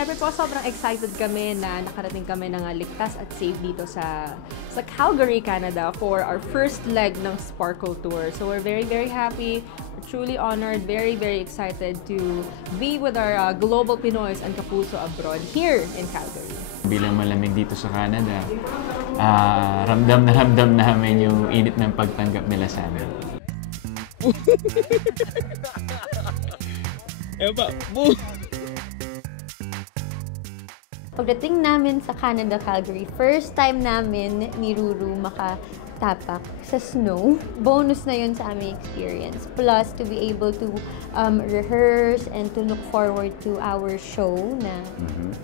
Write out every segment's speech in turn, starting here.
syempre po, sobrang excited kami na nakarating kami ng ligtas at safe dito sa Calgary, Canada for our first leg ng Sparkle Tour. So we're very, very happy. We're truly honored, very, very excited to be with our global Pinoys and Kapuso abroad here in Calgary. Bilang malamig dito sa Canada, ramdam na namin yung init ng pagtanggap nila sa amin. Pagdating namin sa Canada, Calgary, first time namin ni Ruru makatapak sa snow. Bonus na yun sa aming experience. Plus, to be able to rehearse and to look forward to our show na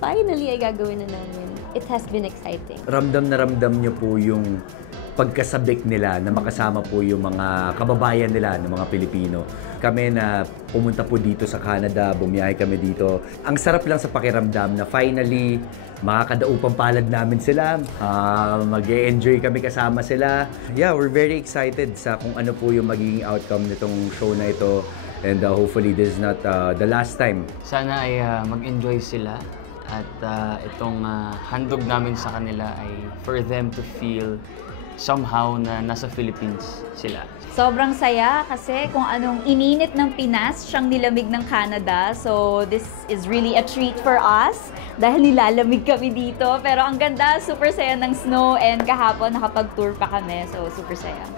finally ay gagawin na namin. It has been exciting. Ramdam na ramdam niyo po yung pagkasabik nila na makasama po yung mga kababayan nila ng mga Pilipino. Kami na pumunta po dito sa Canada, bumiyahe kami dito. Ang sarap lang sa pakiramdam na finally makakadaupang palad namin sila. Mag-e-enjoy kami kasama sila. Yeah, we're very excited sa kung ano po yung magiging outcome nitong show na ito. And hopefully this is not the last time. Sana ay mag-enjoy sila at itong handog namin sa kanila ay for them to feel somehow na nasa Philippines sila. Sobrang saya kasi kung anong ininit ng Pinas, siyang nilamig ng Canada. So this is really a treat for us dahil nilalamig kami dito. Pero ang ganda, super saya ng snow and kahapon nakapag-tour pa kami. So super saya.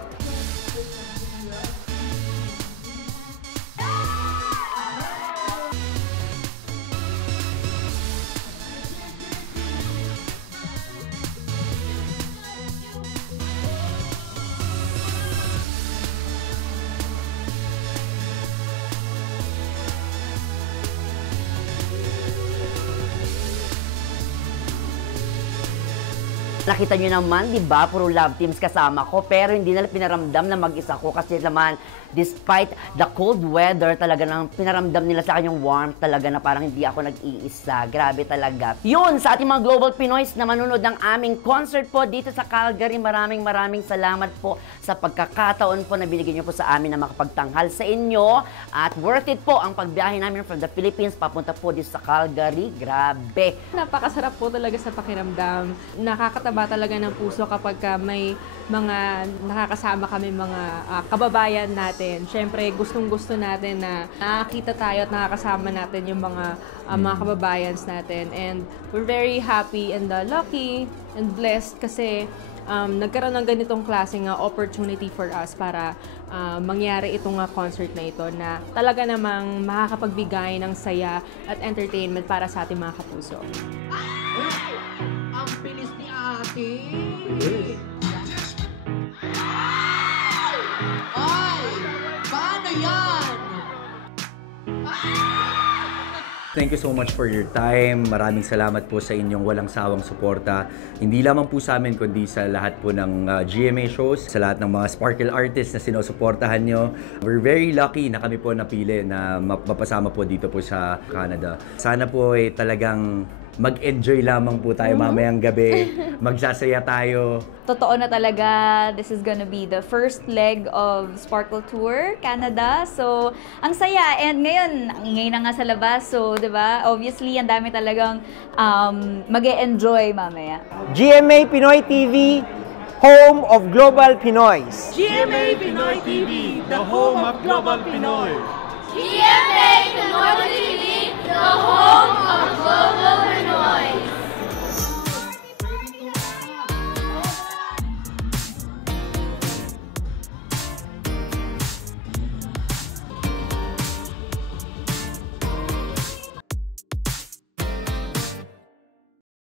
Nakita nyo naman, di ba? Puro love teams kasama ko. Pero hindi nila pinaramdam na mag-isa ko kasi naman, despite the cold weather, talaga nang pinaramdam nila sa akin yung warmth talaga na parang hindi ako nag-iisa. Grabe talaga. Yun, sa ating mga Global Pinoys na manunod ng aming concert po dito sa Calgary, maraming salamat po sa pagkakataon po na binigyan nyo po sa amin na makapagtanghal sa inyo. At worth it po ang pagbiyahe namin from the Philippines papunta po dito sa Calgary. Grabe. Napakasarap po talaga sa pakiramdam. Nakakataba talaga ng puso kapag may mga nakakasama kami mga kababayan natin. Siyempre, gustong-gusto natin na nakakita tayo at nakakasama natin yung mga kababayans natin. And we're very happy and lucky and blessed kasi nagkaroon ng ganitong klaseng opportunity for us para mangyari itong concert na ito na talaga namang makakapagbigay ng saya at entertainment para sa ating mga kapuso. Ang bilis ni ate! Ay! Paano yan? Thank you so much for your time. Maraming salamat po sa inyong walang sawang suporta. Hindi lamang po sa amin, kundi sa lahat po ng GMA shows, sa lahat ng mga Sparkle artists na sinusuportahan nyo. We're very lucky na kami po napili na mapasama po dito po sa Canada. Sana po ay talagang mag-enjoy lamang po tayo mamayang gabi. Magsasaya tayo. Totoo na talaga, this is gonna be the first leg of Sparkle Tour, Canada. So, ang saya. And ngayon, ang ingay na nga sa labas. So, di ba? Obviously, ang dami talagang mag-e-enjoy mamaya. GMA Pinoy TV, home of Global Pinoys. GMA Pinoy TV, the home of Global Pinoy. GMA Pinoy TV, the home of Global Pinoy.